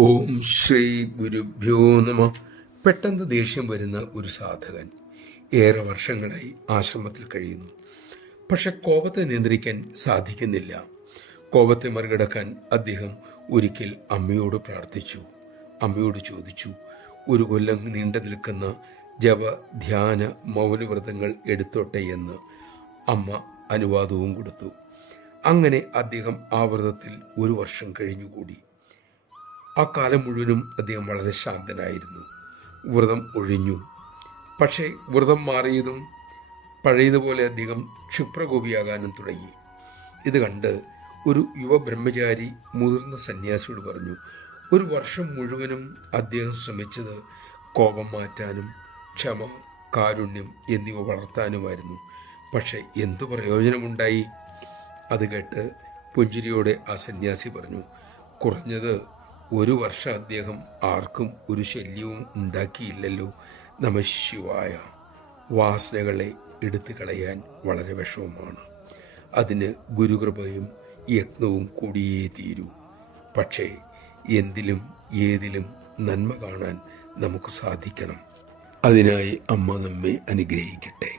ഓം ശ്രീ ഗുരുഭ്യോ നമ. പെട്ടെന്ന് ദേഷ്യം വരുന്ന ഒരു സാധകൻ ഏറെ വർഷങ്ങളായി ആശ്രമത്തിൽ കഴിയുന്നു. പക്ഷെ കോപത്തെ നിയന്ത്രിക്കാൻ സാധിക്കുന്നില്ല. കോപത്തെ മറികടക്കാൻ അദ്ദേഹം ഒരിക്കൽ അമ്മയോട് പ്രാർത്ഥിച്ചു. അമ്മയോട് ചോദിച്ചു, ഒരു കൊല്ലം നീണ്ടു നിൽക്കുന്ന ജപ ധ്യാന മൗനവ്രതങ്ങൾ എടുത്തോട്ടെ എന്ന്. അമ്മ അനുവാദവും കൊടുത്തു. അങ്ങനെ അദ്ദേഹം ആ വ്രതത്തിൽ ഒരു വർഷം കഴിഞ്ഞുകൂടി. ആ കാലം മുഴുവനും അദ്ദേഹം വളരെ ശാന്തനായിരുന്നു. വ്രതം ഒഴിഞ്ഞു. പക്ഷേ വ്രതം മാറിയതും പഴയതുപോലെ അദ്ദേഹം ക്ഷിപ്രകോപിയാകാനും തുടങ്ങി. ഇത് കണ്ട് ഒരു യുവ ബ്രഹ്മചാരി മുതിർന്ന സന്യാസിയോട് പറഞ്ഞു, ഒരു വർഷം മുഴുവനും അദ്ദേഹം ശ്രമിച്ചത് കോപം മാറ്റാനും ക്ഷമ, കാരുണ്യം എന്നിവ വളർത്താനുമായിരുന്നു. പക്ഷെ എന്തു പ്രയോജനമുണ്ടായി? അത് കേട്ട് പുഞ്ചിരിയോടെ ആ സന്യാസി പറഞ്ഞു, കുറഞ്ഞത് ഒരു വർഷം അദ്ദേഹം ആർക്കും ഒരു ശല്യവും ഉണ്ടാക്കിയില്ലല്ലോ. നമഃശിവായ. വാസനകളെ എടുത്തു കളയാൻ വളരെ വിഷമമാണ്. അതിന് ഗുരുകൃപയും യത്നവും കൂടിയേ തീരൂ. പക്ഷേ എന്തിലും ഏതിലും നന്മ കാണാൻ നമുക്ക് സാധിക്കണം. അതിനായി അമ്മ നമ്മെ അനുഗ്രഹിക്കട്ടെ.